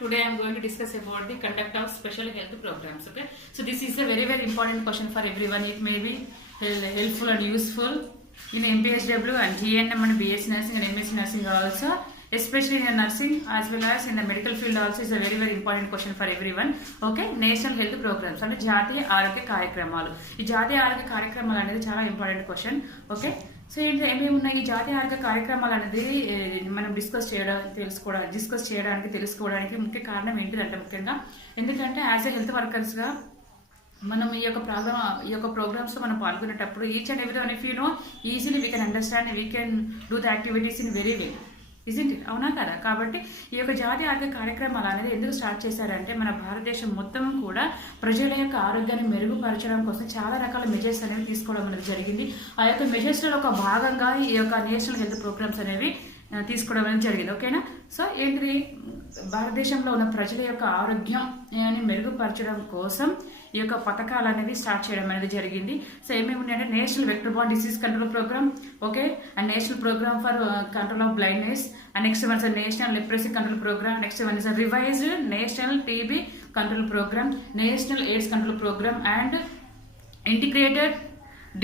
Today I am going to discuss about the conduct of special health programs. Okay, so this is a very important question for everyone. It may be helpful and useful in MPHW and GNM and BS nursing and MSc nursing also, especially in nursing as well as in the medical field also is a very important question for everyone. Okay, national health programmes అంటే జాతీయ ఆరోగ్య కార్యక్రమాలు. ఈ జాతీయ ఆరోగ్య కార్యక్రమాలు అనేది చాలా ఇంపార్టెంట్ క్వశ్చన్. ఓకే, సో ఏంటంటే ఏమేమి ఉన్నాయి ఈ జాతీయ ఆరోగ్య కార్యక్రమాలు అనేది మనం డిస్కస్ చేయడానికి తెలుసుకోవడానికి ముఖ్య కారణం ఏంటిదంటే ముఖ్యంగా ఎందుకంటే యాజ్ ఎ హెల్త్ వర్కర్స్గా మనం ఈ యొక్క ప్రోగ్రామ్స్ మనం పాల్గొనేటప్పుడు each and every one if you know easily we can understand we can do the activities in very way. Isn't it, అవునా కదా? కాబట్టి ఈ యొక్క జాతీయ ఆరోగ్య కార్యక్రమాలు అనేది ఎందుకు స్టార్ట్ చేశారంటే మన భారతదేశం మొత్తం కూడా ప్రజల యొక్క ఆరోగ్యాన్ని మెరుగుపరచడం కోసం చాలా రకాల మెజర్స్ అనేవి తీసుకోవడం అనేది జరిగింది. ఆ యొక్క మెజర్స్లో ఒక భాగంగా ఈ యొక్క నేషనల్ హెల్త్ ప్రోగ్రామ్స్ అనేవి తీసుకోవడం అనేది జరిగింది. ఓకేనా? సో ఏంటి భారతదేశంలో ఉన్న ప్రజల యొక్క ఆరోగ్యాన్ని మెరుగుపరచడం కోసం ఈ యొక్క పథకాలు అనేవి స్టార్ట్ చేయడం అనేది జరిగింది. సో ఏమేమి ఉన్నాయంటే national vector borne disease control programme, okay, and national programme for control of blindness, and next one is national leprosy control programme, next one is revised national TB control programme, national AIDS control programme and integrated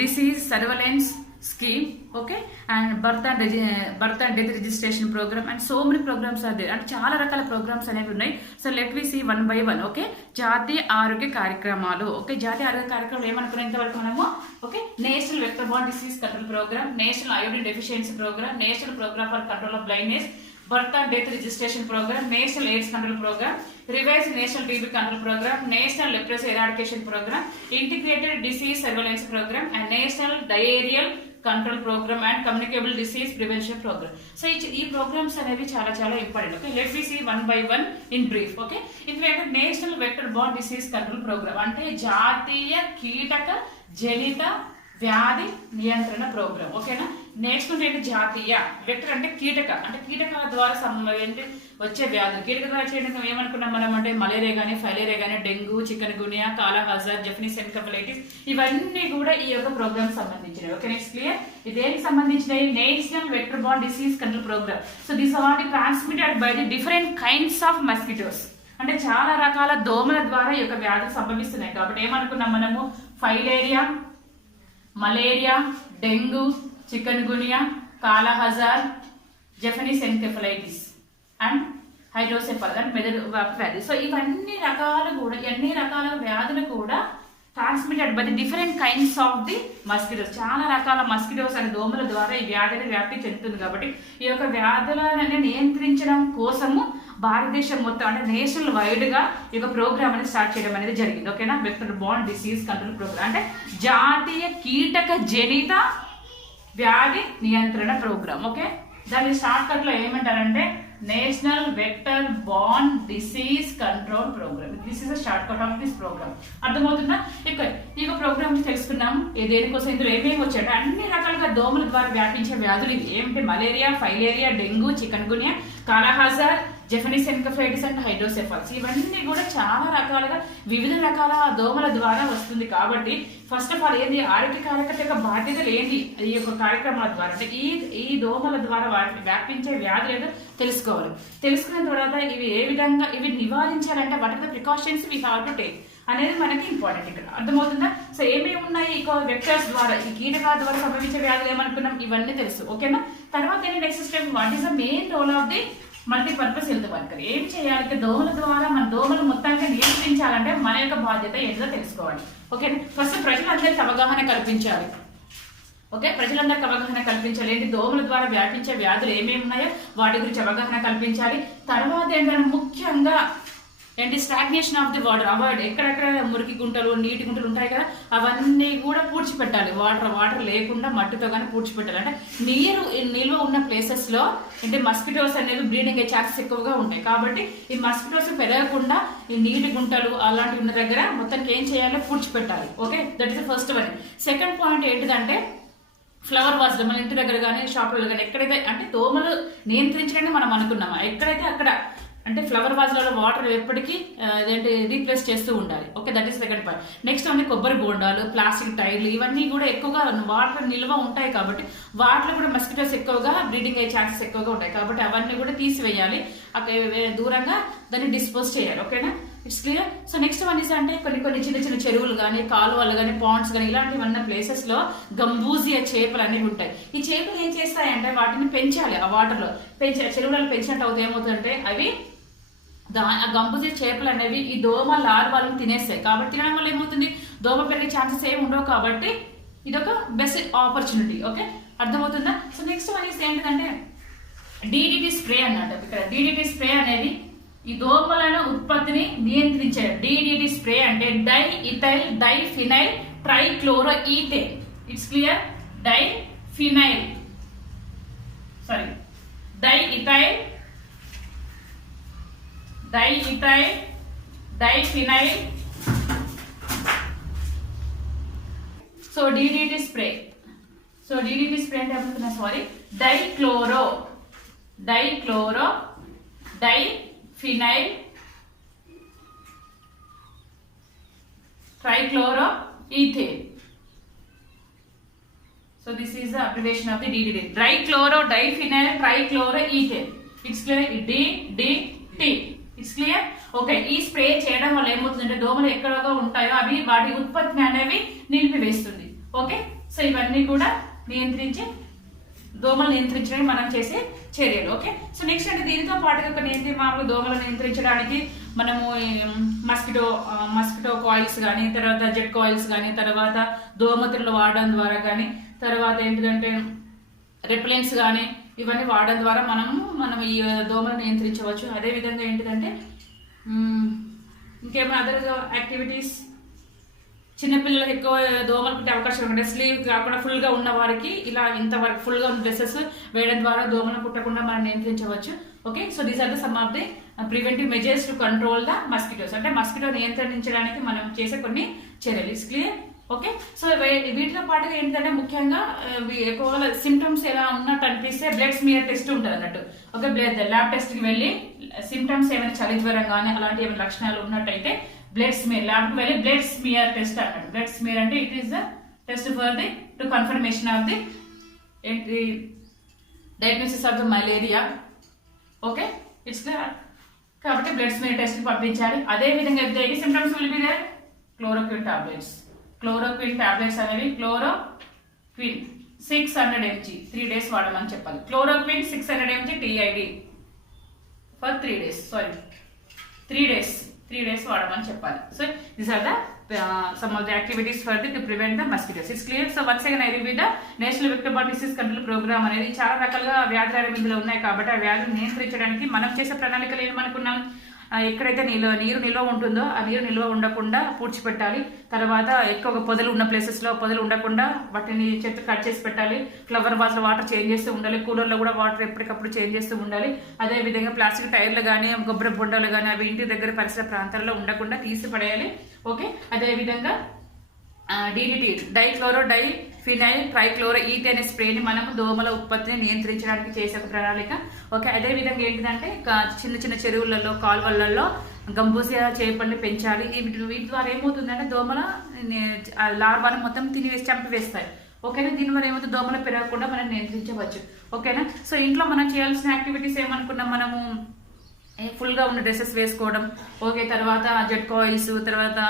disease surveillance scheme, okay, and birth and death registration program and so many programs are there. అంటే చాలా రకాల programmes అనేవి ఉన్నాయి. So let we see one by one. Okay, జాతీయ ఆరోగ్య కార్యక్రమాలు. Okay, జాతీయ ఆరోగ్య కార్యక్రమాలు ఏమనుకునేంత వరకు మనము okay national vector borne disease control programme, national iodine deficiency programme, national programme for control of blindness, birth and death registration program, national AIDS control program, revised national TB control program, national leprosy eradication program, integrated disease surveillance program and national diarrheal control program and communicable disease prevention program. So ఈ programs అనేవి చాలా important. Okay, let we see one by one in brief. Okay, ఇందులో national vector borne disease control programme అంటే జాతీయ కీటక జనిత వ్యాధి నియంత్రణ ప్రోగ్రామ్. ఓకేనా? నెక్స్ట్ ఏంటి జాతీయ వెక్టర్ అంటే కీటకాల ద్వారా వచ్చే వ్యాధులు. కీటక ద్వారా చేయడం ఏమనుకున్నాం మనం అంటే మలేరియా కానీ ఫైలేరియా కానీ dengue, chikungunya, kala azar, Japanese encephalitis ఇవన్నీ కూడా ఈ యొక్క ప్రోగ్రామ్ సంబంధించినవి. Okay, next clear? ఇదేనికి సంబంధించినవి national vector borne disease control program. So this are transmitted by the different kinds of mosquitoes. అంటే చాలా రకాల దోమల ద్వారా ఈ యొక్క వ్యాధులు సంభవిస్తున్నాయి. కాబట్టి ఏమనుకున్నాం మనము filaria, malaria, dengue, chikungunya, kala azar, Japanese encephalitis and hydrocephalus అంటే మెదడు వ్యాధి. సో ఇవన్నీ రకాల వ్యాధులు కూడా transmitted by the different kinds of the mosquitoes. చాలా రకాల మస్కిటోస్ అనే దోమల ద్వారా ఈ వ్యాధిని వ్యాప్తి చెందుతుంది. కాబట్టి ఈ యొక్క వ్యాధులను నియంత్రించడం కోసము భారతదేశం మొత్తం అంటే నేషనల్ వైడ్ గా ఈ యొక్క ప్రోగ్రామ్ అనేది స్టార్ట్ చేయడం అనేది జరిగింది. ఓకేనా? Vector borne disease control programme అంటే జాతీయ కీటక జనిత వ్యాధి నియంత్రణ ప్రోగ్రామ్. ఓకే, దాన్ని షార్ట్ కట్ లో ఏమంటారంటే national vector borne disease control programme. This is a short cut of this programme. అర్థమవుతుందా? ఈ ప్రోగ్రామ్ తెలుసుకున్నాం దేనికోసం. ఇందులో ఏమేమి వచ్చాయంటే అన్ని రకాలుగా దోమల ద్వారా వ్యాపించే వ్యాధులు ఇవి ఏమిటి malaria, filaria, dengue, chikungunya, kala azar, Japanese encephalitis and hydrocephalus ఇవన్నీ కూడా చాలా రకాలుగా వివిధ రకాల దోమల ద్వారా వస్తుంది. కాబట్టి ఫస్ట్ ఆఫ్ ఆల్ ఏంది ఆరోగ్య కార్యకర్త యొక్క బాధ్యతలు ఏంటి ఈ యొక్క కార్యక్రమాల ద్వారా అంటే ఈ దోమల ద్వారా వ్యాపించే వ్యాధులు ఏదో తెలుసుకున్న తర్వాత ఇవి నివారించాలంటే what are the precautions we have to take అనేది మనకి ఇంపార్టెంట్ ఇక్కడ. అర్థమవుతుందా? సో ఏమేమి ఉన్నాయి ఈ వెక్టర్స్ ద్వారా ఈ కీటకాల ద్వారా సంభవించే వ్యాధులు ఏమనుకున్నాం ఇవన్నీ తెలుసు. ఓకేనా? తర్వాత next step what is the main role of the multipurpose health worker. ఏం చేయాలి? దోమల ద్వారా మన దోమలు మొత్తానికి నియంత్రించాలంటే మన యొక్క బాధ్యత ఏంటో తెలుసుకోవాలి. ఓకే, ఫస్ట్ ప్రజలందరికీ అవగాహన కల్పించాలి. ఓకే, ప్రజలందరికీ అవగాహన కల్పించాలి. ఏంటి దోమల ద్వారా వ్యాపించే వ్యాధులు ఏమేమి ఉన్నాయో వాటి గురించి అవగాహన కల్పించాలి. తర్వాత ఏంటంటే ముఖ్యంగా ఏంటి stagnation of the water avoid. ఎక్కడెక్కడ మురికి గుంటలు, నీటి గుంటలు ఉంటాయి కదా అవన్నీ కూడా పూడ్చిపెట్టాలి. వాటర్ లేకుండా మట్టితో కానీ పూడ్చిపెట్టాలి. అంటే నీరు నిల్వ ఉన్న ప్లేసెస్ లో అంటే మస్కిటోస్ అనేది బ్రీడింగ్ అయ్యే ఛాన్సెస్ ఎక్కువగా ఉంటాయి. కాబట్టి ఈ మస్కిటోస్ పెరగకుండా ఈ నీటి గుంటలు అలాంటివి ఉన్న దగ్గర మొత్తానికి ఏం చేయాలో పూడ్చిపెట్టాలి. Okay, that is the first one. Second point ఏంటిదంటే ఫ్లవర్ వాజ్ మన ఇంటి దగ్గర కానీ షాపులలో కానీ ఎక్కడైతే అంటే దోమలు నియంత్రించడానికి మనం అనుకున్నామా ఎక్కడైతే అక్కడ అంటే ఫ్లవర్ వాజ్లలో వాటర్ ఎప్పటికీ అదేంటి రీప్లేస్ చేస్తూ ఉండాలి. Okay, that is second point. Next అన్ని కొబ్బరి బోండాలు, ప్లాస్టిక్ టైర్లు ఇవన్నీ కూడా ఎక్కువగా వాటర్ నిల్వ ఉంటాయి కాబట్టి వాటిలో కూడా మస్కిటోస్ ఎక్కువగా బ్రీడింగ్ అయ్యే ఛాన్సెస్ ఎక్కువగా ఉంటాయి కాబట్టి అవన్నీ కూడా తీసివేయాలి, దూరంగా దాన్ని డిస్పోజ్ చేయాలి. ఓకేనా, it's clear. So next one is అంటే కొన్ని చిన్న చిన్న చెరువులు కానీ కాలువలు కానీ పాండ్స్ కానీ ఇలాంటివన్న ప్లేసెస్ లో గంబూజియా చేపలు అనేవి ఉంటాయి. ఈ చేపలు ఏం చేస్తాయంటే వాటిని పెంచాలి, ఆ వాటర్ లో చెరువులలో పెంచినట్టు అవుతాయి. ఏమవుతుందంటే అవి ఆ గంబూజియా చేపలు అనేవి ఈ దోమ లార్వాలను తినేస్తాయి కాబట్టి తినడం వల్ల ఏమవుతుంది, దోమ పెరిగే ఛాన్సెస్ ఏమి ఉండవు కాబట్టి ఇదొక బెస్ట్ ఆపర్చునిటీ. ఓకే, అర్థమవుతుందా. సో నెక్స్ట్ వన్ ఇస్ ఏంటంటే DDT స్ప్రే అన్నట్టు. ఇక్కడ DDT స్ప్రే అనేది ఈ దోమలను ఉత్పత్తిని నియంత్రించే DDT స్ప్రే అంటే diethyl diphenyl trichloroethane. It's clear. Diethyl diphenyl. So DDT spray అంటే ఏమవుతున్నా sorry diphenyl trichloroethane. So this is the abbreviation of the DDT. Dichloro-diphenyl trichloroethane. It's clear. DDT. It's clear. Okay, ఈ spray చేయడం వల్ల ఏమవుతుందంటే దోమలు ఎక్కడగా ఉంటాయో అవి వాటి ఉత్పత్తిని అనేవి నిలిపివేస్తుంది. ఓకే, సో ఇవన్నీ కూడా దోమలు నియంత్రించడానికి మనం చేసే చర్యలు. ఓకే, సో నెక్స్ట్ అంటే దీనితో పాటుగా మామూలు దోమలు నియంత్రించడానికి మనము మస్కిటో కాయిల్స్ కానీ తర్వాత జెట్ కాయిల్స్ కానీ తర్వాత దోమతులు వాడడం ద్వారా కానీ తర్వాత ఏంటిదంటే రెప్లెంట్స్ కానీ ఇవన్నీ వాడడం ద్వారా మనం ఈ దోమలు నియంత్రించవచ్చు. అదేవిధంగా ఏంటిదంటే ఇంకేమైనా అదర్ యాక్టివిటీస్ చిన్నపిల్లలకు ఎక్కువ దోమలు పుట్టే అవకాశం ఉంటుంది. స్లీవ్ కాకుండా ఫుల్గా ఉన్న వారికి ఇలా ఇంతవరకు ఫుల్గా ఉన్న డ్రెస్సెస్ వేయడం ద్వారా దోమలు పుట్టకుండా మనం నియంత్రించవచ్చు. Okay, so these are the some of the preventive measures to control the mosquitoes. అంటే మస్కిటో నియంత్రించడానికి మనం చేసే కొన్ని చర్యలు. It's clear. ఓకే, సో వీటితో పాటుగా ఏంటంటే ముఖ్యంగా ఎక్కువగా సిమ్టమ్స్ ఎలా ఉన్నట్టు అనిపిస్తే బ్లడ్ స్మియర్ టెస్ట్ ఉంటుంది అన్నట్టు. ఓకే, ల్యాబ్ టెస్ట్కి వెళ్ళి సిమ్టమ్స్ ఏమైనా చలి జ్వరం కానీ అలాంటి ఏమైనా లక్షణాలు ఉన్నట్టయితే ల్యాబ్కి వెళ్ళి బ్లడ్ స్మియర్ టెస్ట్ అన్నట్టు. బ్లడ్ స్మియర్ అంటే it is the test for the to confirmation of the diagnosis of the malaria. Okay, it's కాబట్టి బ్లడ్ స్మియర్ టెస్ట్ పంపించాలి. అదేవిధంగా any symptoms will be there chloroquine tablets అనేవి chloroquine 600 mg 3 days వాడమని చెప్పాలి. Chloroquine 600 mg TID for 3 days. 3 days వాడమని చెప్పాలి. So these are the some of the activities for to prevent the mosquitoes. It's clear. So once again I repeat the national vector disease control programme అనేది చాలా రకాలుగా వ్యాధులు ఇందులో ఉన్నాయి కాబట్టి ఆ వ్యాధులు నియంత్రించడానికి మనం చేసే ప్రణాళికలు ఏమనుకున్నాం, ఎక్కడైతే నీరు నిల్వ ఉంటుందో ఆ నీరు నిల్వ ఉండకుండా పూడ్చిపెట్టాలి. తర్వాత ఎక్కువగా పొదలు ఉన్న ప్లేసెస్లో పొదలు ఉండకుండా వాటిని చెత్త కట్ చేసి పెట్టాలి. ఫ్లవర్ వాజ్లో వాటర్ చేంజ్ చేస్తూ ఉండాలి. కూలర్లో కూడా వాటర్ ఎప్పటికప్పుడు చేంజ్ చేస్తూ ఉండాలి. అదేవిధంగా ప్లాస్టిక్ టైర్లు కానీ కొబ్బరి బొండలు కానీ అవి ఇంటి దగ్గర పరిసర ప్రాంతాల్లో ఉండకుండా తీసి పడేయాలి. ఓకే, అదేవిధంగా DDT డైఫినైల్ ట్రైక్లోరోఈథేన్ అనే స్ప్రేని మనం దోమల ఉత్పత్తిని నియంత్రించడానికి చేసే ప్రణాళిక. ఓకే, అదేవిధంగా ఏంటిదంటే చిన్న చిన్న చెరువులలో కాలువలలో గంబూజియా చేపల్ని పెంచాలి. వీటి ద్వారా ఏమవుతుందంటే దోమల లార్వాను మొత్తం చంపివేస్తాయి. ఓకేనా, దీనివల్ల ఏమవుతుంది దోమలు పెరగకుండా మనం నియంత్రించవచ్చు. ఓకేనా, సో ఇంట్లో మనం చేయాల్సిన యాక్టివిటీస్ ఏమనుకున్నాం, మనము ఫుల్గా ఉన్న డ్రెస్సెస్ వేసుకోవడం. ఓకే, తర్వాత జెట్ కాయిల్స్, తర్వాత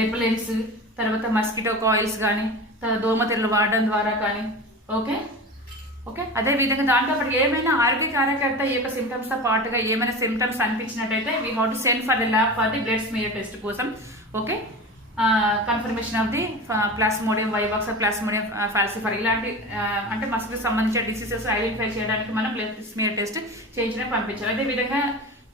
రెపెలెంట్స్, తర్వాత మస్కిటో కాయిల్స్ కానీ దోమతెరలు వాడడం ద్వారా కానీ. ఓకే, అదేవిధంగా దాంట్లో పాటు ఏమైనా ఆరోగ్య కార్యకర్త ఈ యొక్క సిమ్టమ్స్తో పాటుగా ఏమైనా సిమ్టమ్స్ అనిపించినట్టయితే we have to send for the lab for the blood smear test కోసం. Okay, confirmation of the plasmodium vivax, plasmodium falciparum ఇలాంటి అంటే మస్కిటోకి సంబంధించిన డిసీజెస్ ఐడెంటిఫై చేయడానికి మనం బ్లడ్ స్మియర్ టెస్ట్ చేయించడానికి పంపించాలి. అదేవిధంగా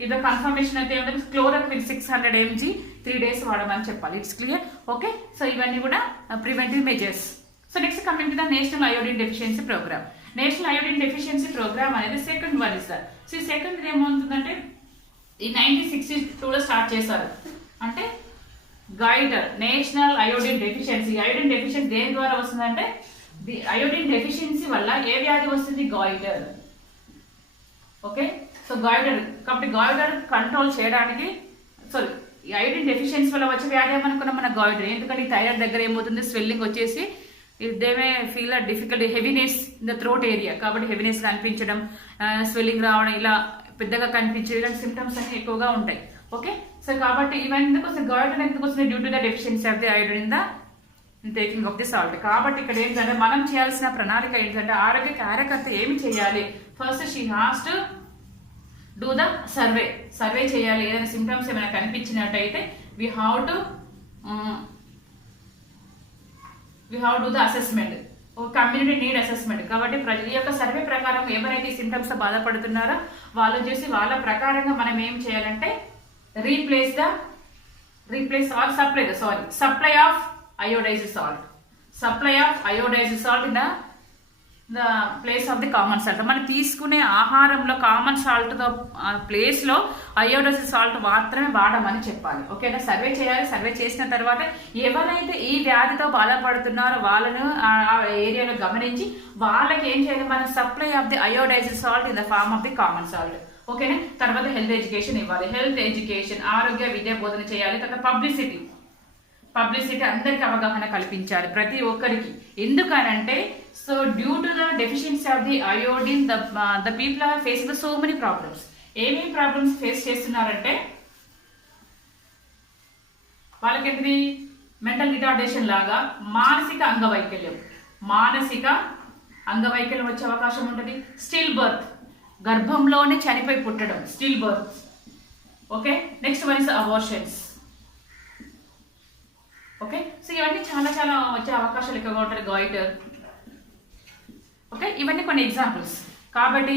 ఇది కన్ఫర్మేషన్ అయితే ఏమంటే క్లోరోక్విన్ 600 mg 3 days వాడమని చెప్పాలి. It's clear. ఓకే, సో ఇవన్నీ కూడా preventive measures. So next coming to the national iodine deficiency programme. National iodine deficiency program అనేది second one is that. So ఈ సెకండ్ ఏమవుతుందంటే ఈ 1962లో స్టార్ట్ చేశారు. అంటే goitre national iodine deficiency. Iodine deficiency దేని ద్వారా వస్తుందంటే ది అయోడిన్ డెఫిషియన్సీ వల్ల ఏ వ్యాధి వస్తుంది, గైడర్. ఓకే, సో గాయిటర్, కాబట్టి గాయిటర్ కంట్రోల్ చేయడానికి సారీ ఈ ఐరన్ డెఫిషియన్సీ వల్ల వచ్చే వ్యాధి ఏమనుకున్నాం మన గాయిటర్. ఎందుకంటే ఈ థైరాయిడ్ దగ్గర ఏమవుతుంది, స్వెల్లింగ్ వచ్చేసి they may feel difficulty, heaviness in the throat area. కాబట్టి హెవీనెస్ కనిపించడం, స్వెల్లింగ్ రావడం, ఇలా పెద్దగా కనిపించే ఇలాంటి సిమ్టమ్స్ అన్ని ఎక్కువగా ఉంటాయి. ఓకే, సో కాబట్టి ఇవన్నీ ఎందుకు వస్తుంది, గాయిటర్ ఎందుకు వస్తుంది, due to the deficiency of the iron in the taking of the salt. కాబట్టి ఇక్కడ ఏంటంటే మనం చేయాల్సిన ప్రణాళిక ఏంటంటే ఆరోగ్య కార్యకర్త ఏమి చేయాలి, first she has to do the survey చేయాలి. ఏదైనా సిమ్టమ్స్ ఏమైనా కనిపించినట్టయితే we have to do the assessment, community need assessment. కాబట్టి ప్రజల యొక్క సర్వే ప్రకారం ఎవరైతే ఈ సిమ్టమ్స్ తో బాధపడుతున్నారో వాళ్ళు చూసి వాళ్ళ ప్రకారంగా మనం ఏం చేయాలంటే supply of iodized salt in the place of the common salt. మనం తీసుకునే ఆహారంలో కామన్ సాల్ట్ ప్లేస్ లో అయోడైజ్డ్ సాల్ట్ మాత్రమే వాడమని చెప్పాలి. ఓకేనా, సర్వే చేయాలి. సర్వే చేసిన తర్వాత ఎవరైతే ఈ వ్యాధితో బాధపడుతున్నారో వాళ్ళను ఆ ఏరియాలో గమనించి వాళ్ళకి ఏం చేయాలి, మనం supply of the iodised salt in the form of the common salt. ఓకేనా, తర్వాత హెల్త్ ఎడ్యుకేషన్ ఇవ్వాలి. హెల్త్ ఎడ్యుకేషన్, ఆరోగ్య విద్యా బోధన చేయాలి. తర్వాత పబ్లిసిటీ అందరికి అవగాహన కల్పించాలి ప్రతి ఒక్కరికి. ఎందుకనంటే so due to the deficiency of the iodine the people are facing the so many problems. ఏమేమి ప్రాబ్లమ్స్ ఫేస్ చేస్తున్నారంటే వాళ్ళకి మెంటల్ రిటార్డేషన్ లాగా మానసిక అంగవైకల్యం వచ్చే అవకాశం ఉంటుంది. స్టిల్ బర్త్, గర్భంలోనే చనిపోయి పుట్టడం, still birth. Okay, next one is abortions. Okay, so ఇవన్నీ చాలా చాలా వచ్చే అవకాశాలు ఎక్కువగా ఉంటాయి. గాయిటర్. ఓకే, ఇవన్నీ కొన్ని ఎగ్జాంపుల్స్. కాబట్టి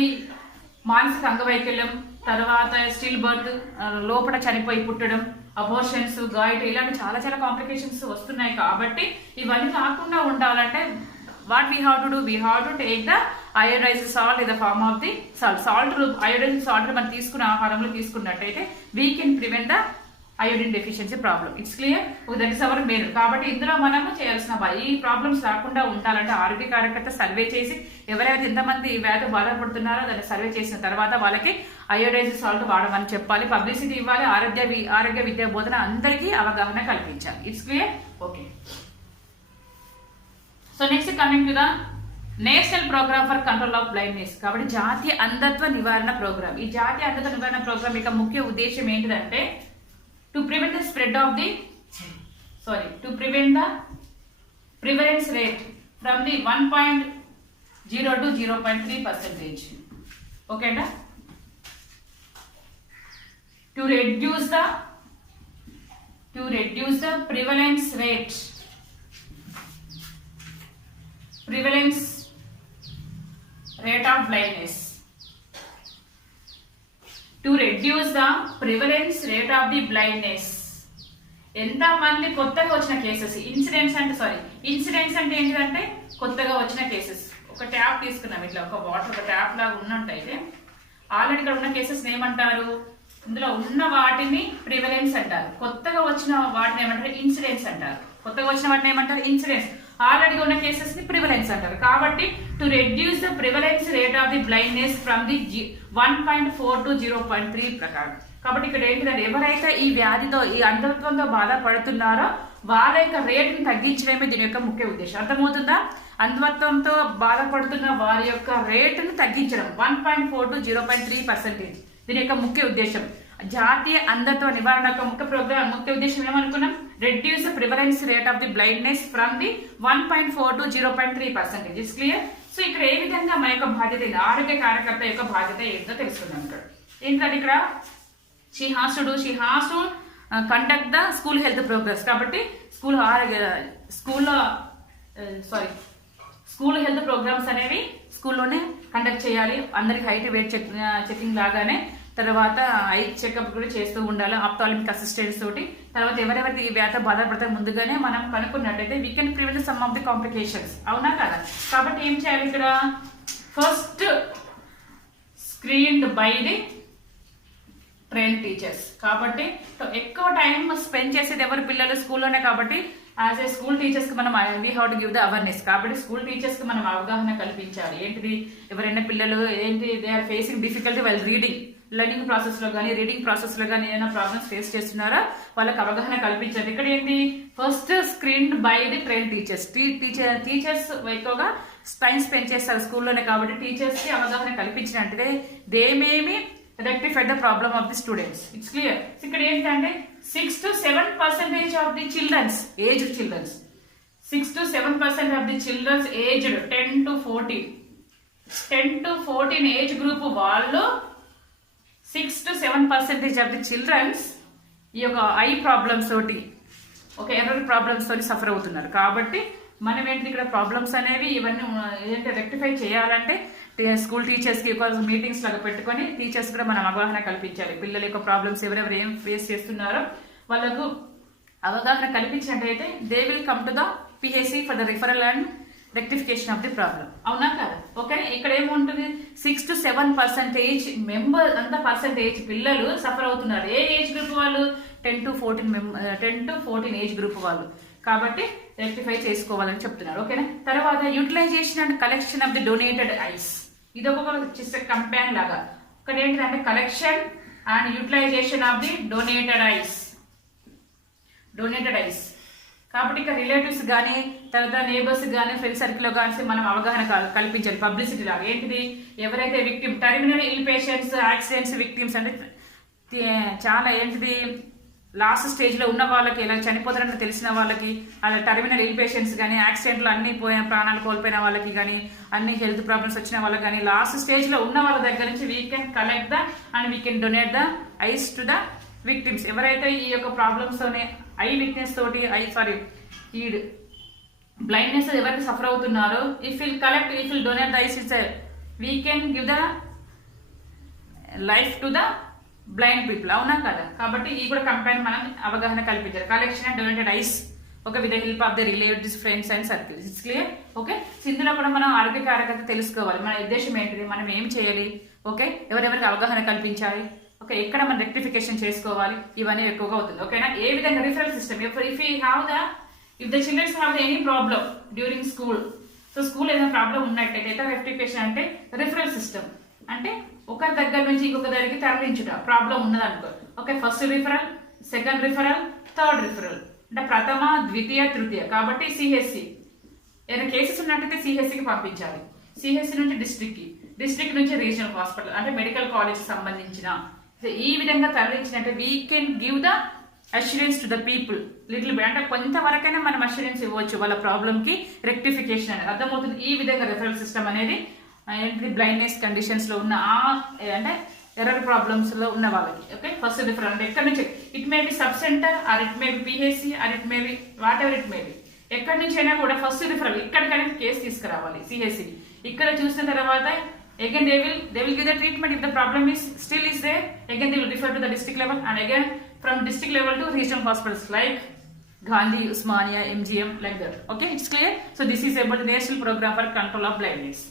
మానసిక అంగవైకల్యం, తర్వాత స్టిల్ బర్త్, లోపల చనిపోయి పుట్టడం, అబోర్షన్స్, గాయిటర్, ఇలాంటి చాలా చాలా కాంప్లికేషన్స్ వస్తున్నాయి. కాబట్టి ఇవన్నీ రాకుండా ఉండాలంటే what we have to do, we have to take the iodised salt in the form of the iodised salt మనం తీసుకున్న ఆహారంలో తీసుకున్నట్టయితే we can prevent the iodine deficiency problem. It's clear, that is our main. కాబట్టి ఇందులో మనము చేయాల్సిన ఈ problems రాకుండా ఉండాలంటే ఆరోగ్య కార్యకర్త సర్వే చేసి ఎవరైతే ఎంతమంది ఈ వ్యాధి బాధపడుతున్నారో దాన్ని సర్వే చేసిన తర్వాత వాళ్ళకి అయోడైజ్డ్ సాల్ట్ వాడమని చెప్పాలి. పబ్లిసిటీ ఇవ్వాలి. ఆరోగ్య విద్యా బోధన అందరికీ అవగాహన కల్పించాలి. It's clear. Okay, so next coming to the national programme for control of blindness. కాబట్టి జాతీయ అంధత్వ నివారణ ప్రోగ్రామ్. ఈ జాతీయ అంధత్వ నివారణ ప్రోగ్రామ్ యొక్క ముఖ్య ఉద్దేశం ఏంటిదంటే to prevent the prevalence rate from the 1.0 to 0.3%. Okay, to reduce the prevalence rate of blindness. To reduce the prevalence rate of the blindness. ఎంత మంది కొత్తగా వచ్చిన కేసెస్, ఇన్సిడెంట్స్ అంటే ఏంటంటే కొత్తగా వచ్చిన కేసెస్. ఒక ట్యాప్ తీసుకున్నాం, ఇట్లా ఒక వాటర్ ఒక ట్యాప్ లాగా ఉన్నట్టయితే ఆల్రెడీ ఇక్కడ ఉన్న కేసెస్ ఏమంటారు, ఇందులో ఉన్న వాటిని ప్రివలెన్స్ అంటారు. కొత్తగా వచ్చిన వాటిని ఏమంటారు, ఇన్సిడెంట్స్ అంటారు. ఆల్రెడీ ఉన్న కేసెస్ ని ప్రివలెన్స్ అంటారు. కాబట్టి to reduce the prevalence rate of the blindness from the 1.4 to 0.3 ప్రకారం. కాబట్టి ఇక్కడ ఏంటిదంటే ఎవరైతే ఈ వ్యాధితో ఈ అంధత్వంతో బాధపడుతున్నారో వాళ్ళ యొక్క రేటుని తగ్గించడమే దీని యొక్క ముఖ్య ఉద్దేశం. అర్థమవుతుందా? అంధత్వంతో బాధపడుతున్న వారి యొక్క రేటును తగ్గించడం 1.4 to 0.3% దీని యొక్క ముఖ్య ఉద్దేశం. జాతీయ అంధత్వ నివారణ యొక్క ముఖ్య ఉద్దేశం ఏమనుకున్నాం, reduce the prevalence rate of the blindness from the 1.4 to 0.3%. It's clear. So ఇక్కడ ఏ విధంగా మన యొక్క బాధ్యత, ఆరోగ్య కార్యకర్త యొక్క బాధ్యత ఏంటో తెలుసుకుందాం. ఇక్కడ ఏంటంటే ఇక్కడ she has to conduct the school health programmes. కాబట్టి స్కూల్ హెల్త్ ప్రోగ్రామ్స్ అనేవి స్కూల్లోనే కండక్ట్ చేయాలి. అందరికి హైట్ వెయిట్ చెకింగ్ లాగానే, తర్వాత ఐ చెకప్ కూడా చేస్తూ ఉండాలి ఆప్థాలమిక్ అసిస్టెంట్స్ తోటి. తర్వాత ఎవరెవరికి ఈ వ్యాధి బాధపడతారో ముందుగానే మనం కనుక్కున్నట్టయితే we can prevent some of the complications. అవునా కదా? కాబట్టి ఏం చేయాలి ఇక్కడ, first screened by the train teachers. కాబట్టి ఎక్కువ టైం స్పెండ్ చేసేది ఎవరు, పిల్లలు స్కూల్లోనే. కాబట్టి యాజ్ ఏ స్కూల్ టీచర్స్ కి మనం we have to give the awareness. కాబట్టి స్కూల్ టీచర్స్ కి మనం అవగాహన కల్పించాలి. ఏంటిది, ఎవరైనా పిల్లలు ఏంటి they are facing difficulty while reading, learning ప్రాసెస్లో కానీ రీడింగ్ ప్రాసెస్లో కానీ ఏమైనా ప్రాబ్లమ్స్ ఫేస్ చేస్తున్నారా వాళ్ళకి అవగాహన కల్పించాలి. ఇక్కడ ఏంటి first screened by the train teachers. Teachers ఎక్కువగా టైం స్పెండ్ చేస్తారు స్కూల్లోనే కాబట్టి టీచర్స్కి అవగాహన కల్పించినట్టే they maybe rectify the problem of the students. It's clear. ఇక్కడ ఏంటంటే 6 to 7% of the childrens 6 to 7% of the childrens aged 10 to 14 age group వాళ్ళు 6 to 7% ఆఫ్ ది చిల్డ్రన్స్ ఈ యొక్క ఐ ప్రాబ్లమ్స్ తోటి ఎర్రర్ ప్రాబ్లమ్స్ తోటి సఫర్ అవుతున్నారు. కాబట్టి మనం ఏంటి ఇక్కడ ప్రాబ్లమ్స్ అనేవి ఇవన్నీ ఏంటంటే రెక్టిఫై చేయాలంటే స్కూల్ టీచర్స్కి మీటింగ్స్ లాగా పెట్టుకొని టీచర్స్ కూడా మనం అవగాహన కల్పించాలి. పిల్లల యొక్క ప్రాబ్లమ్స్ ఎవరెవరు ఏం ఫేస్ చేస్తున్నారో వాళ్ళకు అవగాహన కల్పించినట్టయితే they will come to the PHC for the referral and rectification of the problem. అవునా కదా? ఓకే. ఇక్కడ ఏముంటుంది 6 to 7% మెంబర్ అంత పర్సెంటేజ్ పిల్లలు సఫర్ అవుతున్నారు. ఏ ఏజ్ గ్రూప్ వాళ్ళు 10 to 14 ఏజ్ గ్రూప్ వాళ్ళు. కాబట్టి రెక్టిఫై చేసుకోవాలని చెప్తున్నారు. ఓకేనా? తర్వాత utilisation and collection of the donated eyes. ఇది ఒక కంపెయిన్ లాగా. ఇక్కడ ఏంటంటే collection and utilisation of the donated eyes. కాబట్టి ఇక్కడ రిలేటివ్స్ కానీ తర్వాత నేబర్స్ కానీ ఫ్రెండ్ సర్కిల్లో కానీ మనం అవగాహన కల్పించాలి పబ్లిసిటీ లాగా. ఏంటిది ఎవరైతే విక్టిమ్ టెర్మినల్ ఇల్ పేషెంట్స్ యాక్సిడెంట్స్ విక్టిమ్స్ అంటే చాలా ఏంటిది లాస్ట్ స్టేజ్లో ఉన్న వాళ్ళకి ఇలా చనిపోతారని తెలిసిన వాళ్ళకి అలా టెర్మినల్ ఇల్ పేషెంట్స్ కానీ యాక్సిడెంట్లు అన్ని ప్రాణాలు కోల్పోయిన వాళ్ళకి కానీ అన్ని హెల్త్ ప్రాబ్లమ్స్ వచ్చిన వాళ్ళకి కానీ లాస్ట్ స్టేజ్లో ఉన్న వాళ్ళ దగ్గర నుంచి we can collect the and we can donate the ice to the victims. ఎవరైతే ఈ యొక్క ప్రాబ్లమ్స్తోనే ఐ విక్నెస్ తోటి ఈ బ్లైండ్నెస్ ఎవరైతే సఫర్ అవుతున్నారో if will donate the ice we can give the life to the blind people. అవునా కదా? కాబట్టి ఈ కూడా కంపెయిన్ మనం అవగాహన కల్పించారు. Collection and donated eyes with the help of the relatives friends and circles. It's clear. Okay. ఇందులో కూడా మనం ఆరోగ్యకారకత తెలుసుకోవాలి. మన ఉద్దేశం ఏంటిది, మనం ఏం చేయాలి, ఓకే, ఎవరెవరికి అవగాహన కల్పించాలి, ఓకే, ఎక్కడ మనం రెక్టిఫికేషన్ చేసుకోవాలి, ఇవన్నీ ఎక్కువగా అవుతుంది. ఓకేనా? ఏ విధంగా referral system if the childrens have any problem during school, so school ఏదైనా ప్రాబ్లం ఉన్నట్టయితే రెక్టిఫికేషన్ అంటే రిఫరల్ సిస్టమ్ అంటే ఒకరి దగ్గర నుంచి ఇంకొక దగ్గరికి తరలించుట. ప్రాబ్లం ఉన్నదనుకో, okay, first referral, second referral, third referral అంటే ప్రథమ ద్వితీయ తృతీయ. కాబట్టి సిహెచ్సి ఏదైనా కేసెస్ ఉన్నట్టయితే సిహెచ్సికి పంపించాలి. సిహెచ్సి నుంచి డిస్ట్రిక్ట్ నుంచి రీజనల్ హాస్పిటల్ అంటే మెడికల్ కాలేజ్ సంబంధించిన ఈ విధంగా తరలించినట్టే we can give the assurance to the people little bit అంటే కొంతవరకైనా మనం అష్యూరెన్స్ ఇవ్వచ్చు వాళ్ళ ప్రాబ్లమ్కి రెక్టిఫికేషన్ అనేది అర్థమవుతుంది. ఈ విధంగా రెఫరల్ సిస్టమ్ అనేది ఏంటి బ్లైండ్నెస్ కండిషన్స్లో ఉన్న అంటే ఎర్రర్ ప్రాబ్లమ్స్లో ఉన్న వాళ్ళకి. ఓకే, ఫస్ట్ రిఫరల్ అంటే ఎక్కడి నుంచి it may be sub centre or it may be PHC or it may be whatever it may be ఎక్కడి నుంచి అయినా కూడా ఫస్ట్ రిఫరల్ ఇక్కడికైనా కేసు తీసుకురావాలి సిహెచ్సి. ఇక్కడ చూసిన తర్వాత again they will give the treatment. If the problem is still is there, again they will refer to the district level and again from district level to regional hospitals like Gandhi, Usmania, MGM, like that. Okay, it's clear. So this is about the national program for control of blindness.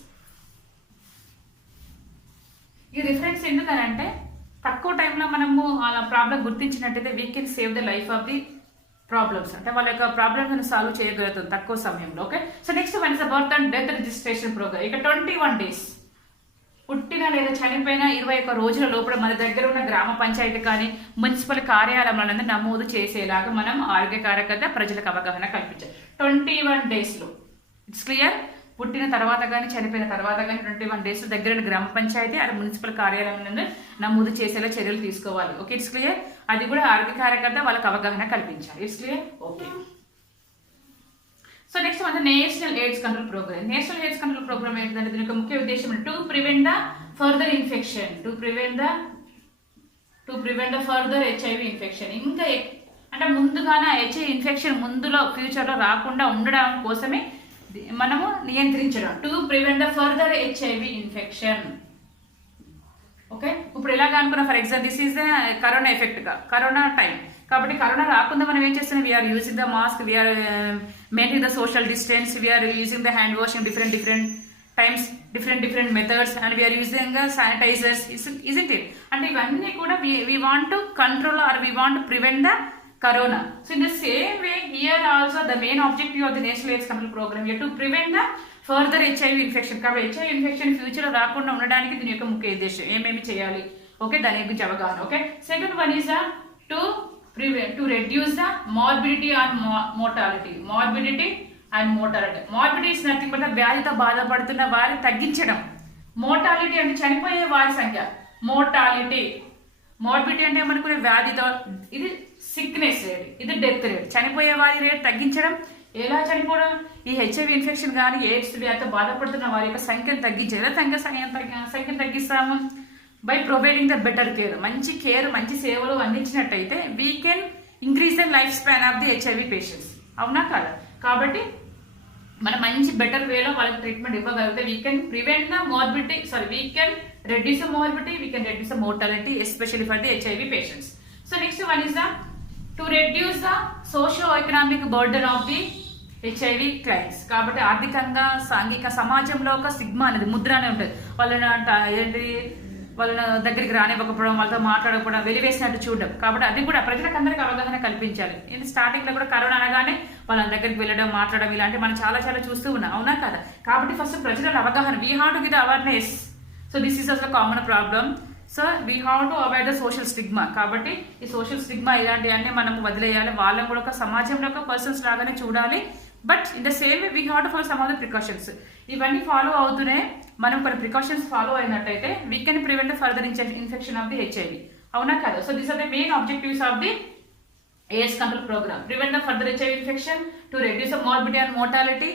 ఈ reference ఎందుకనంటే తక్కువ టైంలో మనము ఆ problem గుర్తించినట్టయితే we can save the life of the problems అంటే వాళ్ళ యొక్క ప్రాబ్లమ్స్ సాల్వ్ చేయగలుగుతుంది తక్కువ సమయంలో. Okay, so next one is birth and death registration program. ఇక 21 days పుట్టిన లేదా చనిపోయిన 21 రోజుల లోపల మన దగ్గర ఉన్న గ్రామ పంచాయతీ కానీ మున్సిపల్ కార్యాలయాలను నమోదు చేసేలాగా మనం ఆరోగ్యకారకత ప్రజలకు అవగాహన కల్పించాలి 21 daysలో. It's clear. పుట్టిన తర్వాత కానీ చనిపోయిన తర్వాత కానీ 21 days దగ్గర గ్రామ పంచాయతీ అది మున్సిపల్ కార్యాలయం నమోదు చేసేలా చర్యలు తీసుకోవాలి. Okay, it's clear. అది కూడా ఆరోగ్యకారకత వాళ్ళకి అవగాహన కల్పించాలి. It's clear. Okay, so next మన national AIDS control programme. National AIDS control program ఏంటంటే దీని యొక్క ముఖ్య ఉద్దేశం to prevent the further infection, to prevent the further HIV infection. ఇంకా అంటే ముందుగానే HIV ఇన్ఫెక్షన్ ముందులో ఫ్యూచర్లో రాకుండా ఉండడం కోసమే మనము నియంత్రించడం. To prevent the further HIV infection. Okay, ఇప్పుడు ఎలాగా అనుకున్నా for example this is the corona ఎఫెక్ట్గా కరోనా టైం కాబట్టి కరోనా రాకుండా మనం ఏం చేస్తున్నాం, we are using the mask, we are maintain the social distance, we are using the hand washing different times different methods and we are using sanitizers. Isn't it అంటే ఇవన్నీ కూడా we want to control or we want to prevent the corona. So in the same way here also the main objective of the national AIDS control programme to prevent the further HIV infection. కాబట్టి HIV infection ఫ్యూచర్లో రాకుండా ఉండడానికి దీని యొక్క ముఖ్య ఉద్దేశం ఏమేమి చేయాలి, ఓకే, దాని గురించి అవగాహన. Okay, second one is to reduce the morbidity and mortality. Morbidity and mortality. Morbidity is nothing but వ్యాధితో బాధపడుతున్న వారిని తగ్గించడం. మోర్టాలిటీ అంటే చనిపోయే వారి సంఖ్య. మార్బిడిటీ అంటే ఏమనుకునే వ్యాధితో, ఇది సిక్నెస్ రేట్, ఇది డెత్ రేట్. చనిపోయే వారి రేట్ తగ్గించడం. ఎలా చనిపోవడం? ఈ హెచ్ఐవి ఇన్ఫెక్షన్ కానీ ఎయిడ్స్ వ్యాధితో బాధపడుతున్న వారి యొక్క సంఖ్యను తగ్గించే. ఎలా సంఖ్యను తగ్గిస్తాము? By providing the better care. మంచి కేర్, మంచి సేవలు అందించినట్టయితే we can increase the life span of the HIV patients. అవునా కాదా? కాబట్టి మనం మంచి బెటర్ వేలో వాళ్ళకి ట్రీట్మెంట్ ఇవ్వగలిగితే we can prevent the morbidity, we can reduce the morbidity, we can reduce the mortality, especially for the HIV patients. So next one is to reduce the socio-economic burden of the HIV clients. కాబట్టి ఆర్థికంగా సాంఘిక సమాజంలో ఒక stigma అనేది ముద్ర అనే ఉంటుంది. వాళ్ళ దగ్గరికి రానివ్వకపోవడం, వాళ్ళతో మాట్లాడకపోవడం, వెలివేసినట్టు చూడడం. కాబట్టి అది కూడా ప్రజలకు అందరికీ అవగాహన కల్పించాలి. ఇది స్టార్టింగ్ లో కూడా కరోనా అనగానే వాళ్ళ దగ్గరికి వెళ్ళడం, మాట్లాడడం ఇలాంటి మనం చాలా చూస్తూ ఉన్నాం. అవునా కదా? కాబట్టి ఫస్ట్ ప్రజల అవగాహన, we have to give the awareness. So this is అసలు common problem. So we have to avoid the social stigma. కాబట్టి ఈ సోషల్ స్టిగ్మా ఇలాంటివన్నీ మనం వదిలేయాలి. వాళ్ళని కూడా ఒక సమాజంలో ఒక పర్సన్స్ లాగానే చూడాలి. But in the same way we have to follow some of the precautions. ఇవన్నీ ఫాలో అవుతూనే మనం కొన్ని ప్రికాషన్స్ ఫాలో అయినట్టయితే we can prevent the further infection of the HIV. అవునా కదా? So these are the main objectives of the AIDS control program. Prevent the further HIV infection, to reduce the morbidity and mortality.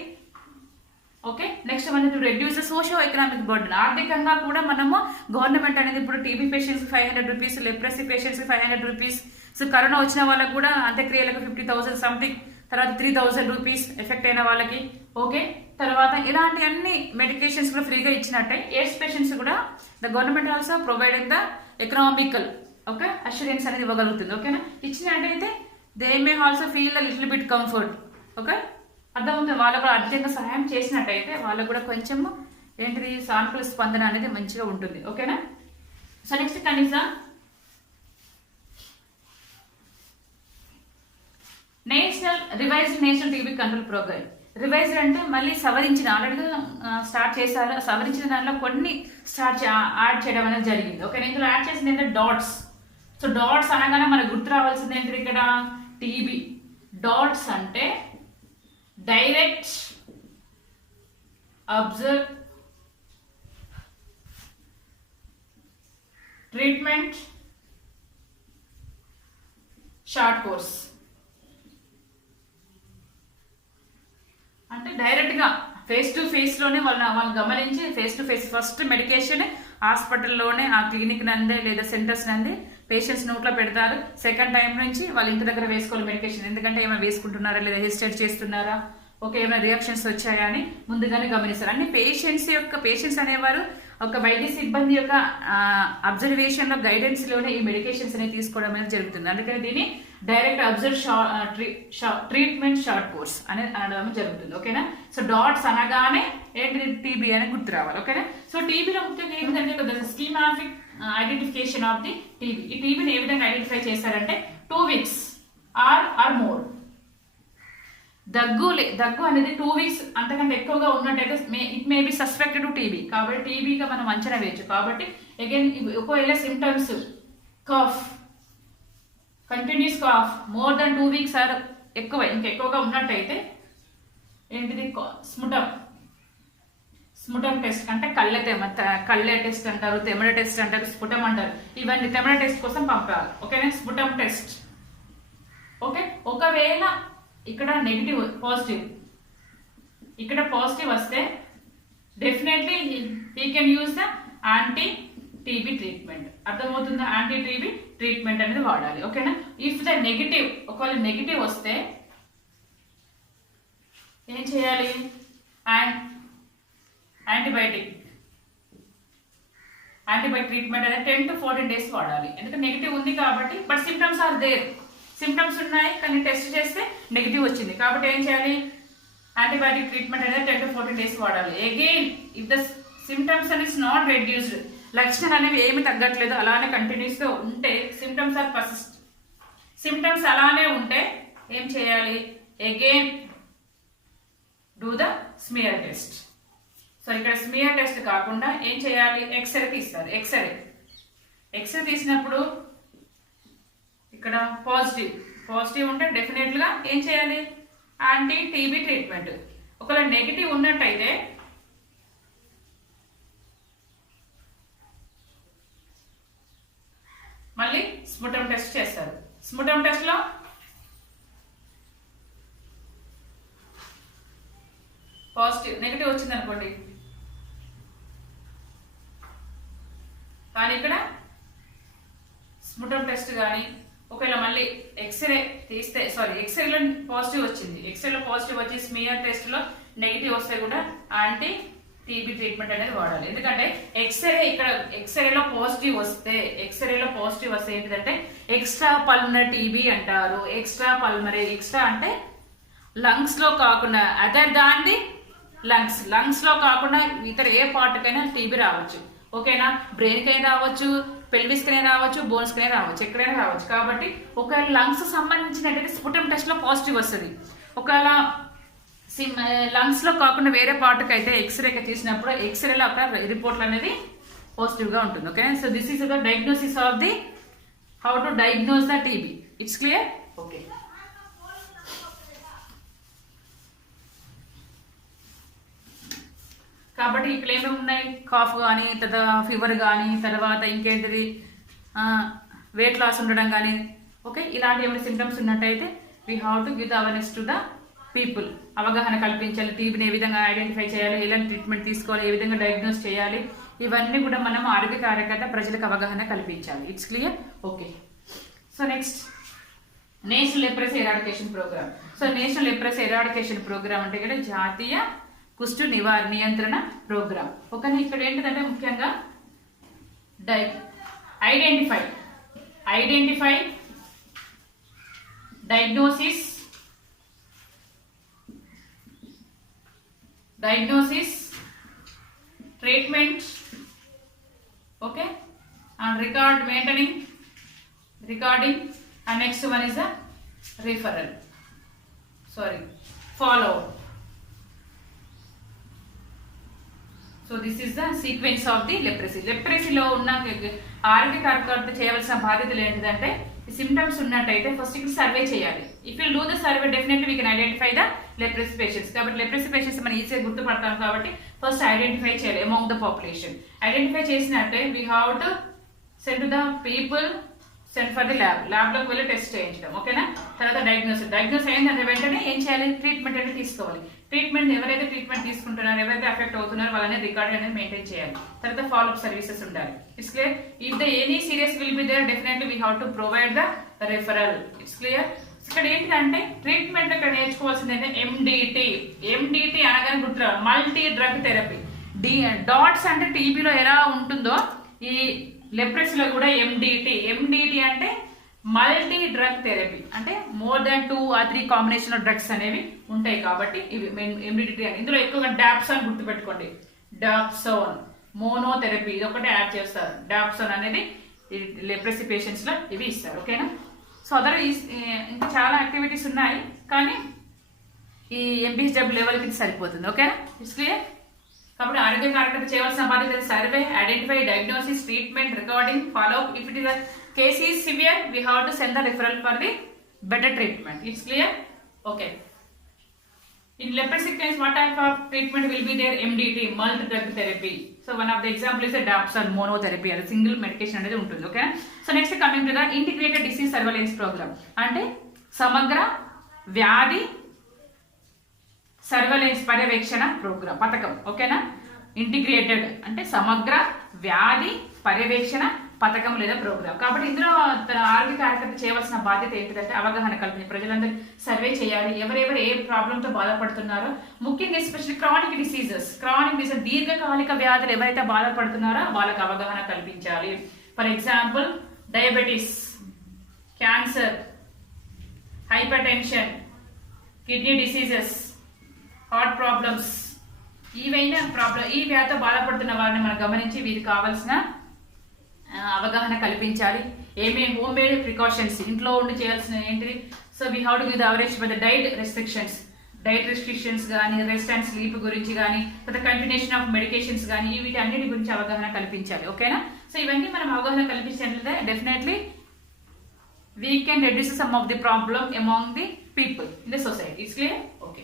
Okay, next మనం to reduce the socio economic burden. ఆర్థికంగా కూడా మనము government అనేది ఇప్పుడు TB patients 500 rupees, leprosy patients 500 rupees, so corona వచ్చిన వాళ్ళకు కూడా అంత్యక్రియలకు 50,000 సంథింగ్, తర్వాత 3,000 రూపీస్ ఎఫెక్ట్ అయిన వాళ్ళకి. ఓకే, తర్వాత ఇలాంటి అన్ని మెడికేషన్స్ కూడా ఫ్రీగా ఇచ్చినట్టే ఎయిడ్స్ పేషెంట్స్ కూడా the government also providing the economical okay assurance అనేది ఇవ్వగలుగుతుంది. ఓకేనా? ఇచ్చినట్టయితే they may also feel the little bit comfort. Okay, అర్థమవుతుంది. వాళ్ళకు కూడా అర్జెంట్గా సహాయం చేసినట్టయితే వాళ్ళకు కూడా కొంచెం ఏంటిది సానుకూల స్పందన అనేది మంచిగా ఉంటుంది. ఓకేనా? సో నెక్స్ట్ కనీసం revised national TB control programme. Revised అంటే మళ్ళీ సవరించిన, ఆల్రెడీగా స్టార్ట్ చేశారు, సవరించిన దాంట్లో కొన్ని యాడ్ చేయడం అనేది జరిగింది. ఓకే, ఇందులో యాడ్ చేసింది ఏంటంటే డాట్స్. సో డాట్స్ అనగానే మనకు గుర్తు రావాల్సింది ఏంటి ఇక్కడ? టీబీ. డాట్స్ అంటే direct observe treatment short course. అంటే డైరెక్ట్ గా ఫేస్ టు ఫేస్ లోనే వాళ్ళు గమనించి face to face first medication హాస్పిటల్లోనే ఆ క్లినిక్ నందే లేదా సెంటర్స్ నందే పేషెంట్స్ నోట్లో పెడతారు. సెకండ్ టైం నుంచి వాళ్ళ ఇంటి దగ్గర వేసుకోవాలి మెడికేషన్. ఎందుకంటే ఏమైనా వేసుకుంటున్నారా లేదా హెసిటేట్ చేస్తున్నారా, ఓకే ఏమైనా రియాక్షన్స్ వచ్చాయా అని ముందుగానే గమనిస్తారు. అన్ని పేషెంట్స్ అనేవారు ఒక వైద్య సిబ్బంది యొక్క అబ్జర్వేషన్ లో గైడెన్స్ లోనే ఈ మెడికేషన్స్ అనేవి తీసుకోవడం అనేది జరుగుతుంది. అందుకని దీన్ని direct observe treatment short course అనేది అనడం జరుగుతుంది. ఓకేనా? సో డాట్స్ అనగానే ఏంటి? టీబీ అని గుర్తు రావాలి. ఓకేనా? సో టీబీలో ముఖ్యంగా ఏంటంటే schematic identification of the TB. ఈ టీబీని ఏ విధంగా ఐడెంటిఫై చేశారంటే 2 weeks ఆర్ మోర్. దగ్గు అనేది 2 weeks అంతకంటే ఎక్కువగా ఉన్నట్టయితే it may be suspected to TB. కాబట్టి టీబీగా మనం అంచనా వేయచ్చు. కాబట్టి అగైన్ ఒకవేళ symptoms cough, continuous cough more than 2 weeks or ఇంకెక్కువగా ఉన్నట్టయితే ఏంటిది? స్ముటం టెస్ట్ అంటే కళ్ళె టెస్ట్ అంటారు, తెమడ టెస్ట్ అంటారు, స్ఫుటం అంటారు. ఇవన్నీ తెమడ టెస్ట్ కోసం పంపాలి. ఓకేనా? స్ఫుటం టెస్ట్. ఓకే, ఒకవేళ ఇక్కడ నెగిటివ్ పాజిటివ్, ఇక్కడ పాజిటివ్ వస్తే definitely he can use the anti TB treatment. అర్థమవుతుందా? యాంటీ టీబీ ట్రీట్మెంట్ అనేది వాడాలి. ఓకేనా? ఇఫ్ ద నెగిటివ్, ఒకవేళ నెగిటివ్ వస్తే ఏం చేయాలి? యాంటీబయాటిక్ ట్రీట్మెంట్ అనేది 10 to 14 days వాడాలి. ఎందుకంటే నెగిటివ్ ఉంది కాబట్టి. But symptoms are there, symptoms ఉన్నాయి కానీ టెస్ట్ చేస్తే నెగిటివ్ వచ్చింది. కాబట్టి ఏం చేయాలి? యాంటీబయాటిక్ ట్రీట్మెంట్ అనేది 10 to 14 days వాడాలి. Again if the symptoms and is not reduced, లక్షణాలు అనేవి ఏమి తగ్గట్లేదు, అలానే కంటిన్యూస్ గా ఉంటే, సిమ్టమ్స్ ఆర్ పర్సిస్ట్, సిమ్టమ్స్ అలానే ఉంటే ఏం చేయాలి? Again do the smear test. So ఇక్కడ స్మియర్ టెస్ట్ కాకుండా ఏం చేయాలి? ఎక్స్రే తీస్తారు. ఎక్స్రే తీసినప్పుడు ఇక్కడ పాజిటివ్ ఉంటే డెఫినెట్గా ఏం చేయాలి, యాంటీ టీబీ ట్రీట్మెంట్. ఒకవేళ నెగిటివ్ ఉన్నట్టయితే మళ్ళీ స్పుటమ్ టెస్ట్ చేస్తారు. స్పుటమ్ టెస్ట్ లో నెగిటివ్ వచ్చింది అనుకోండి, కానీ ఇక్కడ స్పుటమ్ టెస్ట్ కానీ ఒకవేళ మళ్ళీ ఎక్స్రేలో పాజిటివ్ వచ్చింది, ఎక్స్రేలో పాజిటివ్ వచ్చి స్మియర్ టెస్ట్ లో నెగిటివ్ వస్తే కూడా యాంటీ టీబీ ట్రీట్మెంట్ అనేది వాడాలి. ఎందుకంటే ఎక్స్రేలో పాజిటివ్ వస్తే ఏంటిదంటే ఎక్స్ట్రా పల్మనరీ టీబీ అంటారు. ఎక్స్ట్రా అంటే లంగ్స్ లో కాకుండా అదర్ దాన్ ది లంగ్స్ లో కాకుండా ఇతర ఏ పార్ట్ కైనా టీబీ రావచ్చు. ఓకేనా, బ్రెయిన్ కైనా రావచ్చు, పెల్విస్ కైనా రావచ్చు, బోన్స్ కైనా రావచ్చు, ఎక్కడైనా రావచ్చు. కాబట్టి ఒకవేళ లంగ్స్ సంబంధించినట్టయితే స్పుటమ్ టెస్ట్ లో పాజిటివ్ వస్తుంది. ఒకవేళ లంగ్స్ లో కాకుండా వేరే పార్ట్కి అయితే ఎక్స్రే తీసినప్పుడు ఎక్స్రేలో అక్కడ రిపోర్ట్లు అనేది పాజిటివ్ గా ఉంటుంది. Okay, so this is the diagnosis of the how to diagnose the TB. It's clear? Okay. కాబట్టి ఇక్కడ ఏమేమి ఉన్నాయి, కాఫ్ కానీ, తర్వాత ఫీవర్ కానీ, తర్వాత ఇంకేంటిది వెయిట్ లాస్ ఉండడం కానీ, ఓకే, ఇలాంటి ఏమైనా సిమ్టమ్స్ ఉన్నట్టయితే we have to give the awareness to the people. అవగాహన కల్పించాలి, టీబీని ఏ విధంగా ఐడెంటిఫై చేయాలి, ఎలాంటి ట్రీట్మెంట్ తీసుకోవాలి, ఏ విధంగా డయాగ్నోస్ చేయాలి, ఇవన్నీ కూడా మనం ఆరోగ్య కార్యకర్త ప్రజలకు అవగాహన కల్పించాలి. It's clear? Okay. So next national leprosy eradication programme. So national leprosy eradication programme అంటే ఇక్కడ జాతీయ కుష్టు నియంత్రణ ప్రోగ్రామ్. ఒక ఇక్కడ ఏంటిదంటే ముఖ్యంగా identify, diagnosis, treatment, okay, and recording, and next one is the follow. So this is the sequence of the leprosy. లెప్రసీలో ఉన్న ఆరోగ్య కార్యకర్త చేయవలసిన బాధ్యతలు ఏంటిదంటే సిమ్టమ్స్ ఉన్నట్టయితే ఫస్ట్ ఇక్కడ సర్వే చేయాలి. If you do the survey definitely we can identify the leprosy patients. కాబట్టి లెప్రసీ పేషెంట్స్ మనం ఈజీగా గుర్తుపడతాం కాబట్టి ఫస్ట్ ఐడెంటిఫై చేయాలి అమాంగ్ ద పాపులేషన్. ఐడెంటిఫై చేసినట్టే we have to send to the people, send for the ల్యాబ్లోకి వెళ్ళి టెస్ట్ చేయించడం. ఓకేనా, తర్వాత డయాగ్నోస్ అయిందంటే వెంటనే ఏం చేయాలి, ట్రీట్మెంట్ అనేది తీసుకోవాలి. ట్రీట్మెంట్ ఎవరైతే ట్రీట్మెంట్ తీసుకుంటున్నారో, ఎవరైతే అఫెక్ట్ అవుతున్నారో వాళ్ళని రికార్డ్ అనేది మెయింటైన్ చేయాలి. తర్వాత ఫాలోఅప్ సర్వీసెస్ ఉండాలి. It's clear? If the any serious will be there definitely we have to provide the referral. It's clear? ఇక్కడ ఏంటంటే ట్రీట్మెంట్ ఇక్కడ నేర్చుకోవాల్సింది ఏంటంటే ఎండిటి అనగానే గుర్తురావాలి, మల్టీ డ్రగ్ థెరపీ. డాట్స్ అంటే టీబీలో ఎలా ఉంటుందో ఈ లెప్రసీలో కూడా ఎండిటి అంటే మల్టీ డ్రగ్ థెరపీ, అంటే more than 2 or 3 combination of drugs అనేవి ఉంటాయి. కాబట్టి ఇవి ఎండిటి అని. ఇందులో ఎక్కువగా డాప్సోన్ గుర్తుపెట్టుకోండి, డాప్సోన్ మోనోథెరపీ ఇది ఒకటే యాడ్ చేస్తారు. డాప్సోన్ అనేది లెప్రసీ పేషెంట్స్ లో ఇవి ఇస్తారు. ఓకేనా, సో అదర్ ఇంకా చాలా యాక్టివిటీస్ ఉన్నాయి కానీ ఈ ఎంపీహెచ్డబ్ల్యూ లెవెల్కి ఇది సరిపోతుంది. ఓకేనా, ఇట్స్ క్లియర్? కాబట్టి ఆరోగ్య కార్యకర్త చేయవలసిన బాధ్యత survey, identify, diagnosis, treatment, recording, follow. If it is a case is severe, we have to send the referral for the better treatment. It's clear? Okay. In leprosy case, what type of treatment will be there? MDT, multi drug therapy. So one of the example is a dapsone monotherapy, a single medication అనేది ఉంటుంది. Okay, so next coming to the integrated disease surveillance programme, అంటే సమగ్ర వ్యాధి surveillance పర్యవేక్షణ programme పథకం. ఓకేనా, integrated అంటే సమగ్ర వ్యాధి పర్యవేక్షణ పథకం లేదా ప్రోగ్రామ్. కాబట్టి ఇందులో తన ఆరోగ్య కార్యకర్త చేయవలసిన బాధ్యత ఏంటిదంటే అవగాహన కల్పించి ప్రజలందరూ సర్వే చేయాలి, ఎవరెవరు ఏ ప్రాబ్లంతో బాధపడుతున్నారో, ముఖ్యంగా ఎస్పెషల్లీ క్రానిక్ డిసీజెస్ దీర్ఘకాలిక వ్యాధులు ఎవరైతే బాధపడుతున్నారో వాళ్ళకి అవగాహన కల్పించాలి. For example diabetes, cancer, hyper tension, kidney diseases, heart problems, ఈ వ్యాధితో బాధపడుతున్న వారిని మనం గమనించి వీరికి కావాల్సిన అవగాహన కల్పించాలి. ఏమేమి హోమ్ మేడ్ ప్రికాషన్స్ ఇంట్లో ఉండి చేయాల్సిన ఏంటిది. So we have to give the average for the diet restrictions, diet restrictions కానీ, రెస్ట్ అండ్ స్లీప్ గురించి కానీ, లేదా కంటిన్యూషన్ ఆఫ్ మెడికేషన్స్ కానీ, వీటి అన్నిటి గురించి అవగాహన కల్పించాలి. ఓకేనా? సో ఇవన్నీ మనం అవగాహన కల్పించినట్లయితే definitely we can reduce some of the problem among the people in the society. It's clear? Okay.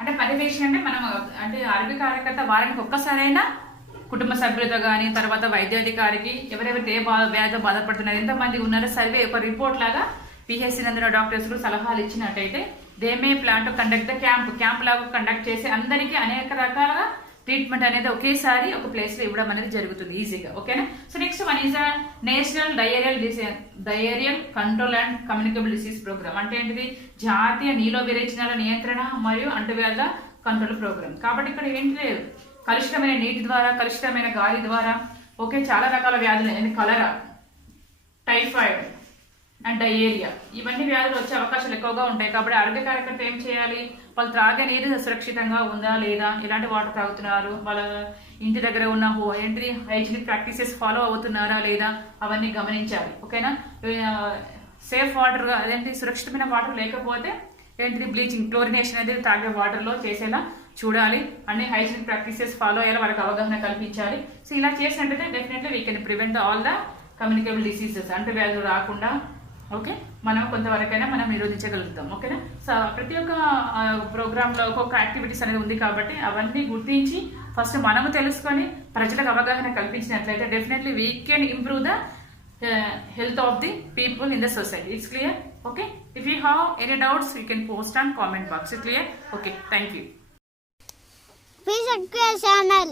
అంటే పర్యవేక్షణ అంటే మనం అంటే ఆరోగ్య కార్యకర్త వారానికి ఒక్కసారైనా కుటుంబ సభ్యులతో కానీ, తర్వాత వైద్యాధికారికి ఎవరెవరైతే వ్యాధితో బాధపడుతున్నారు, ఎంతమంది ఉన్నారో సర్వే ఒక రిపోర్ట్ లాగా పిహెచ్సి నందున డాక్టర్స్ సలహాలు ఇచ్చినట్టయితే they may plan to conduct the camp లాగా కండక్ట్ చేసి అందరికీ అనేక రకాలుగా ట్రీట్మెంట్ అనేది ఒకేసారి ఒక ప్లేస్ లో ఇవ్వడం అనేది జరుగుతుంది ఈజీగా. ఓకేనా? So next one is national diarrhoeal control and communicable disease programme. అంటే ఏంటిది? జాతీయ నీలో విరేచనాల నియంత్రణ మరియు అంటువ్యాధుల కంట్రోల్ ప్రోగ్రామ్. కాబట్టి ఇక్కడ ఏంటి లేదు, కలుషితమైన నీటి ద్వారా, కలుషితమైన గాలి ద్వారా, ఓకే, చాలా రకాల వ్యాధులు, కలరా, టైఫాయిడ్ అండ్ డయేరియా, ఇవన్నీ వ్యాధులు వచ్చే అవకాశాలు ఎక్కువగా ఉంటాయి. కాబట్టి ఆరోగ్య కార్యకర్త ఏం చేయాలి? వాళ్ళు త్రాగే నీరు సురక్షితంగా ఉందా లేదా, ఎలాంటి వాటర్ తాగుతున్నారు, వాళ్ళ ఇంటి దగ్గర ఉన్న ఏంటిది హైజీనిక్ ప్రాక్టీసెస్ ఫాలో అవుతున్నారా లేదా, అవన్నీ గమనించాలి. ఓకేనా? సేఫ్ వాటర్, అదేంటి సురక్షితమైన వాటర్ లేకపోతే ఏంటిది బ్లీచింగ్, క్లోరినేషన్ అనేది తాగే వాటర్లో చేసేలా చూడాలి. అన్ని హైజీనిక్ ప్రాక్టీసెస్ ఫాలో అయ్యేలా వాళ్ళకి అవగాహన కల్పించాలి. సో ఇలా చేసినట్టయితే definitely we can prevent all the communicable diseases, అంటే వ్యాధులు రాకుండా ఓకే మనం కొంతవరకైనా మనం నిరోధించగలుగుతాం. ఓకేనా? సో ప్రతి ఒక్క ప్రోగ్రాంలో ఒక్కొక్క యాక్టివిటీస్ అనేది ఉంది కాబట్టి అవన్నీ గుర్తించి ఫస్ట్ మనము తెలుసుకొని ప్రజలకు అవగాహన కల్పించినట్లయితే definitely we can improve the health of the people in the society. It's clear? Okay. If you have any doubts, you can post on comment box. It's clear? Okay. Thank you. Please subscribe channel.